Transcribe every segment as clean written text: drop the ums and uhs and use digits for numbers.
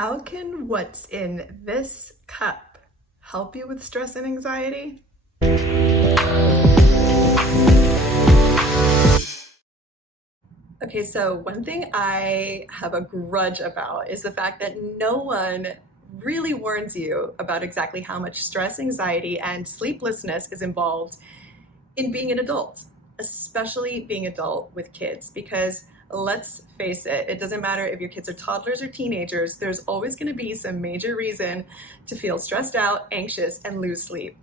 How can what's in this cup help you with stress and anxiety? Okay, so one thing I have a grudge about is the fact that no one really warns you about exactly how much stress, anxiety, and sleeplessness is involved in being an adult, especially being adult with kids, because let's face it, it doesn't matter if your kids are toddlers or teenagers, there's always going to be some major reason to feel stressed out, anxious, and lose sleep.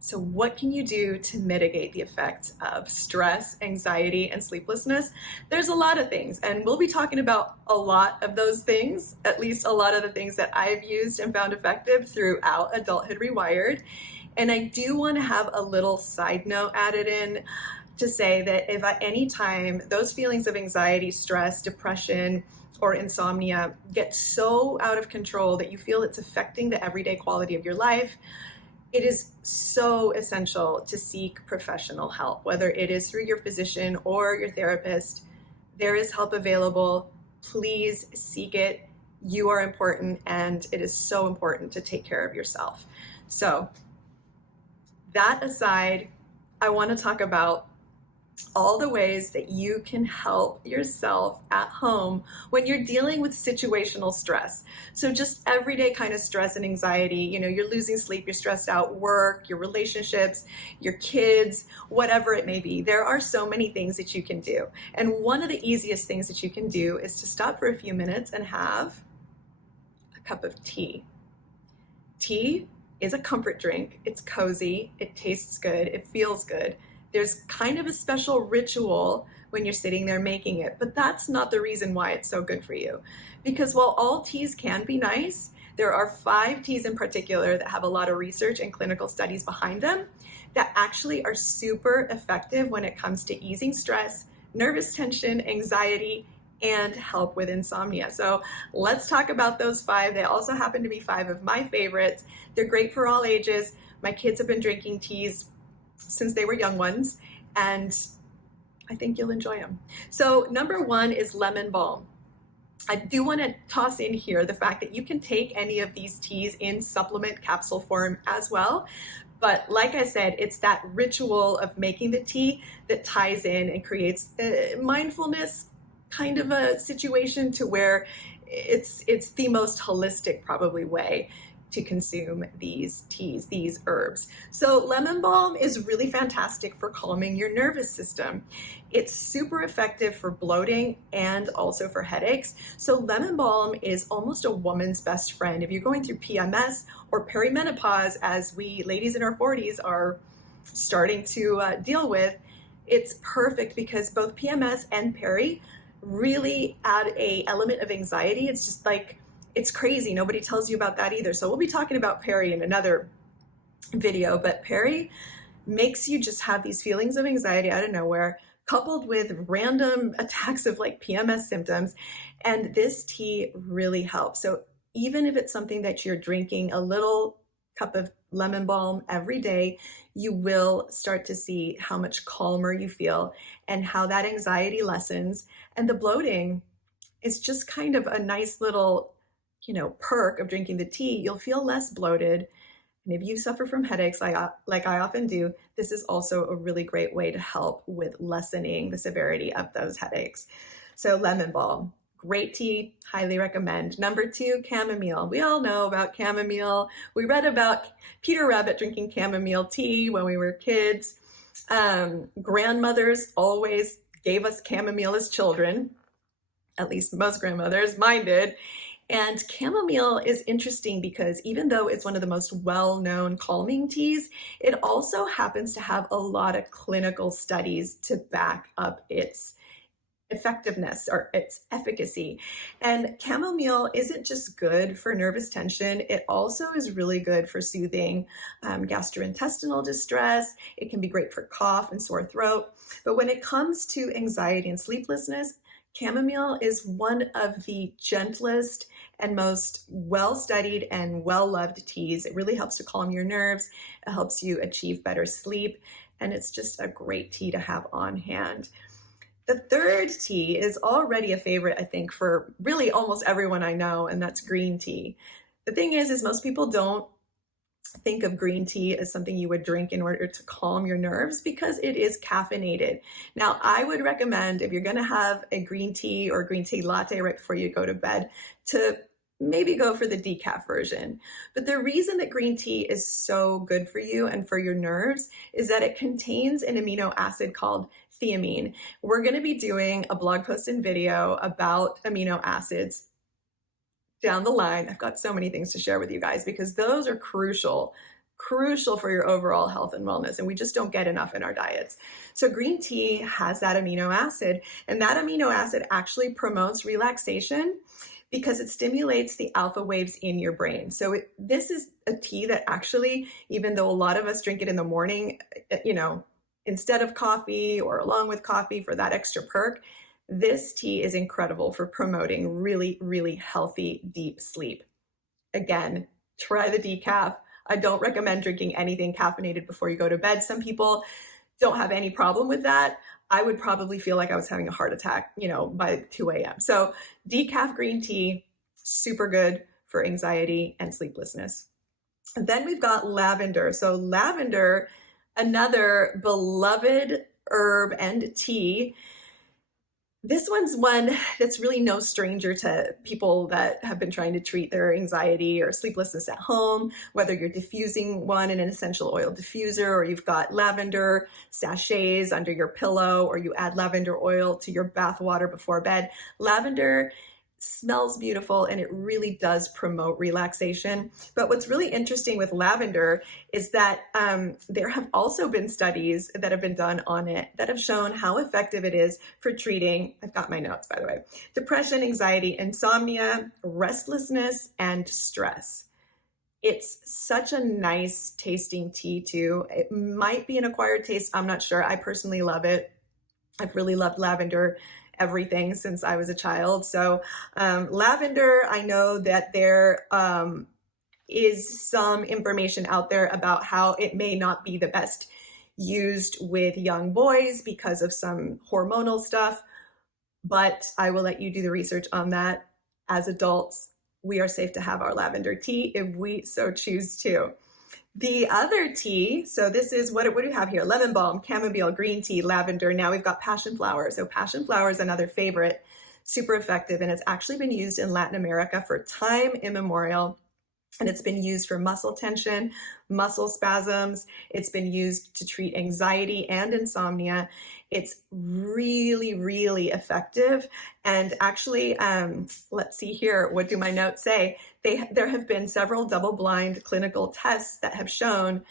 So what can you do to mitigate the effects of stress, anxiety, and sleeplessness? There's a lot of things, and we'll be talking about a lot of those things, at least a lot of the things that I've used and found effective throughout Adulthood Rewired. And I do want to have a little side note added in to say that if at any time those feelings of anxiety, stress, depression, or insomnia get so out of control that you feel it's affecting the everyday quality of your life, it is so essential to seek professional help, whether it is through your physician or your therapist. There is help available. Please seek it. You are important, and it is so important to take care of yourself. So that aside, I want to talk about all the ways that you can help yourself at home when you're dealing with situational stress. So just everyday kind of stress and anxiety, you're losing sleep, you're stressed out, work, your relationships, your kids, whatever it may be. There are so many things that you can do. And one of the easiest things that you can do is to stop for a few minutes and have a cup of tea. Tea is a comfort drink. It's cozy, it tastes good, it feels good. There's kind of a special ritual when you're sitting there making it, but that's not the reason why it's so good for you. Because while all teas can be nice, there are 5 teas in particular that have a lot of research and clinical studies behind them that actually are super effective when it comes to easing stress, nervous tension, anxiety, and help with insomnia. So let's talk about those 5. They also happen to be 5 of my favorites. They're great for all ages. My kids have been drinking teas since they were young ones, and I think you'll enjoy them. So number 1 is lemon balm. I do want to toss in here the fact that you can take any of these teas in supplement capsule form as well. But like I said, it's that ritual of making the tea that ties in and creates mindfulness kind of a situation to where it's the most holistic probably way to consume these teas, these herbs. So lemon balm is really fantastic for calming your nervous system. It's super effective for bloating and also for headaches. So lemon balm is almost a woman's best friend. If you're going through PMS or perimenopause, as we ladies in our 40s are starting to deal with, it's perfect because both PMS and peri really add a element of anxiety. It's just like, it's crazy. Nobody tells you about that either. So we'll be talking about peri in another video, but peri makes you just have these feelings of anxiety out of nowhere, coupled with random attacks of like PMS symptoms. And this tea really helps. So even if it's something that you're drinking a little cup of lemon balm every day, you will start to see how much calmer you feel and how that anxiety lessens. And the bloating is just kind of a nice little perk of drinking the tea. You'll feel less bloated. And if you suffer from headaches, like I often do, this is also a really great way to help with lessening the severity of those headaches. So lemon balm, great tea, highly recommend. Number 2, chamomile. We all know about chamomile. We read about Peter Rabbit drinking chamomile tea when we were kids. Grandmothers always gave us chamomile as children, at least most grandmothers, mine did. And chamomile is interesting because even though it's one of the most well-known calming teas, it also happens to have a lot of clinical studies to back up its effectiveness or its efficacy. And chamomile isn't just good for nervous tension, it also is really good for soothing gastrointestinal distress. It can be great for cough and sore throat. But when it comes to anxiety and sleeplessness, chamomile is one of the gentlest and most well-studied and well-loved teas. It really helps to calm your nerves. It helps you achieve better sleep. And it's just a great tea to have on hand. The third tea is already a favorite, I think, for really almost everyone I know, and that's green tea. The thing is most people don't think of green tea as something you would drink in order to calm your nerves because it is caffeinated. Now, I would recommend if you're going to have a green tea or green tea latte right before you go to bed to maybe go for the decaf version. But the reason that green tea is so good for you and for your nerves is that it contains an amino acid called thiamine. We're going to be doing a blog post and video about amino acids down the line. I've got so many things to share with you guys because those are crucial for your overall health and wellness, and we just don't get enough in our diets. So green tea has that amino acid, and that amino acid actually promotes relaxation because it stimulates the alpha waves in your brain. So this is a tea that actually, even though a lot of us drink it in the morning, instead of coffee or along with coffee for that extra perk, this tea is incredible for promoting really, really healthy, deep sleep. Again, try the decaf. I don't recommend drinking anything caffeinated before you go to bed. Some people don't have any problem with that. I would probably feel like I was having a heart attack, by 2 a.m. So decaf green tea, super good for anxiety and sleeplessness. And then we've got lavender. So lavender, another beloved herb and tea. This one's one that's really no stranger to people that have been trying to treat their anxiety or sleeplessness at home, whether you're diffusing one in an essential oil diffuser or you've got lavender sachets under your pillow or you add lavender oil to your bath water before bed. Lavender smells beautiful and it really does promote relaxation. But what's really interesting with lavender is that there have also been studies that have been done on it that have shown how effective it is for treating, I've got my notes by the way, depression, anxiety, insomnia, restlessness, and stress. It's such a nice tasting tea too. It might be an acquired taste, I'm not sure. I personally love it. I've really loved lavender everything since I was a child. So lavender, I know that there is some information out there about how it may not be the best used with young boys because of some hormonal stuff, but I will let you do the research on that. As adults, we are safe to have our lavender tea if we so choose to. The other tea, so this is, what do we have here? Lemon balm, chamomile, green tea, lavender. Now we've got passion flower. So passion flower is another favorite, super effective, and it's actually been used in Latin America for time immemorial. And it's been used for muscle tension, muscle spasms. It's been used to treat anxiety and insomnia. It's really, really effective. And actually, let's see here, what do my notes say? There have been several double-blind clinical tests that have shown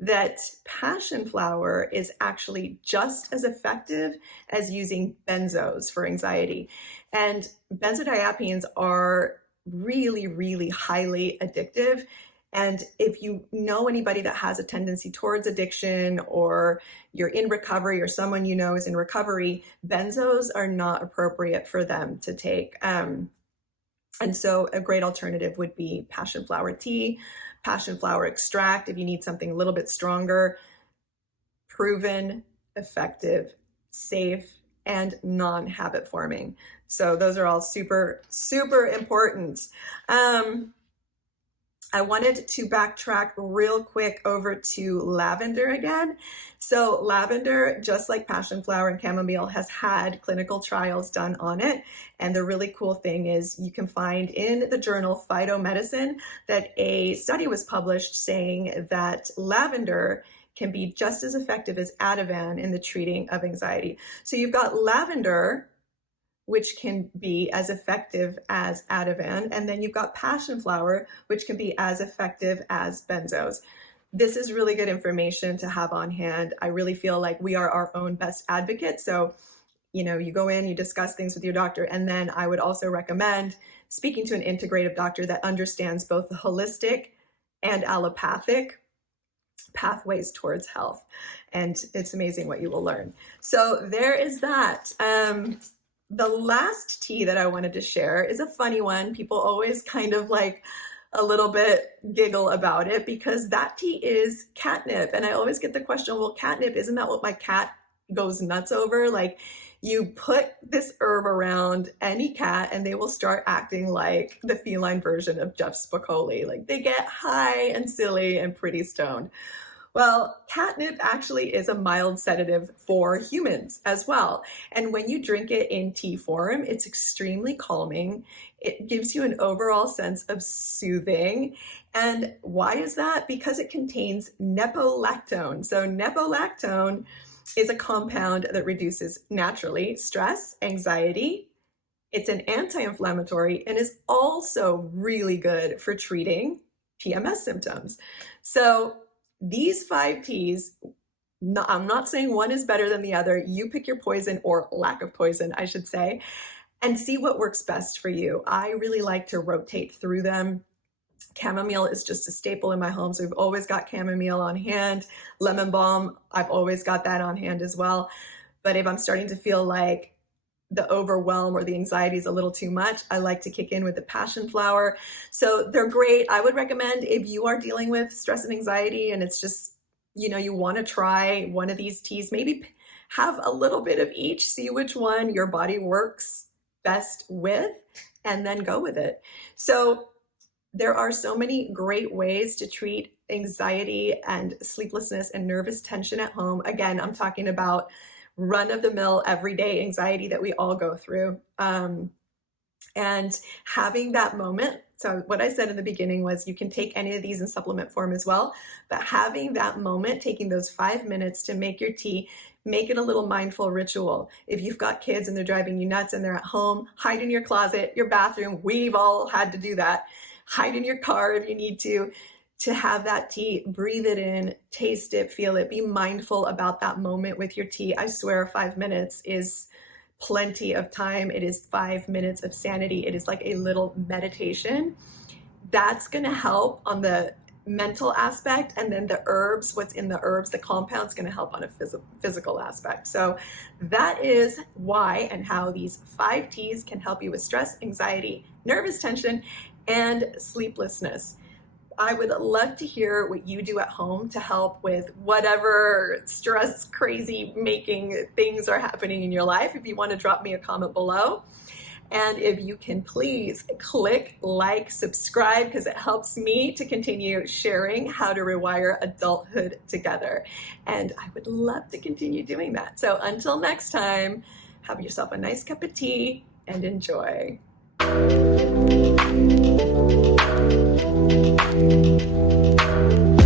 that passion flower is actually just as effective as using benzos for anxiety. And benzodiazepines are really, really highly addictive. And if you know anybody that has a tendency towards addiction or you're in recovery or someone you know is in recovery, benzos are not appropriate for them to take. And so a great alternative would be passion flower tea, passion flower extract if you need something a little bit stronger, proven, effective, safe, and non-habit forming. So those are all super, super important. I wanted to backtrack real quick over to lavender again. So lavender, just like passion flower and chamomile, has had clinical trials done on it. And the really cool thing is you can find in the journal Phytomedicine that a study was published saying that lavender can be just as effective as Ativan in the treating of anxiety. So you've got lavender, which can be as effective as Ativan, and then you've got passion flower, which can be as effective as benzos. This is really good information to have on hand. I really feel like we are our own best advocates. So, you go in, you discuss things with your doctor, and then I would also recommend speaking to an integrative doctor that understands both the holistic and allopathic pathways towards health. And it's amazing what you will learn. So there is that. The last tea that I wanted to share is a funny one. People always kind of like a little bit giggle about it because that tea is catnip. And I always get the question, well, catnip, isn't that what my cat goes nuts over? Like, You put this herb around any cat and they will start acting like the feline version of Jeff Spicoli. Like they get high and silly and pretty stoned. Well, catnip actually is a mild sedative for humans as well. And when you drink it in tea form, it's extremely calming. It gives you an overall sense of soothing. And why is that? Because it contains nepoliactone. So nepoliactone is a compound that reduces naturally stress, anxiety. It's an anti-inflammatory and is also really good for treating PMS symptoms. So these 5 teas, I'm not saying one is better than the other. You pick your poison, or lack of poison, I should say, and see what works best for you. I really like to rotate through them. Chamomile is just a staple in my home, so we've always got chamomile on hand. Lemon balm, I've always got that on hand as well. But if I'm starting to feel like the overwhelm or the anxiety is a little too much, I like to kick in with the passion flower. So they're great. I would recommend, if you are dealing with stress and anxiety and it's just, you want to try one of these teas, maybe have a little bit of each, see which one your body works best with, and then go with it. So there are so many great ways to treat anxiety and sleeplessness and nervous tension at home. Again, I'm talking about run-of-the-mill everyday anxiety that we all go through. And having that moment, so what I said in the beginning was you can take any of these in supplement form as well, but having that moment, taking those 5 minutes to make your tea, make it a little mindful ritual. If you've got kids and they're driving you nuts and they're at home, hide in your closet, your bathroom. We've all had to do that. Hide in your car if you need to have that tea, breathe it in, taste it, feel it, be mindful about that moment with your tea. I swear 5 minutes is plenty of time. It is 5 minutes of sanity. It is like a little meditation. That's going to help on the mental aspect, and then the herbs, what's in the herbs, the compound's going to help on a physical aspect. So that is why and how these 5 teas can help you with stress, anxiety, nervous tension, and sleeplessness. I would love to hear what you do at home to help with whatever stress, crazy making things are happening in your life. If you want to drop me a comment below. And if you can please click like, subscribe, because it helps me to continue sharing how to rewire adulthood together. And I would love to continue doing that. So until next time, have yourself a nice cup of tea and enjoy. Thank you.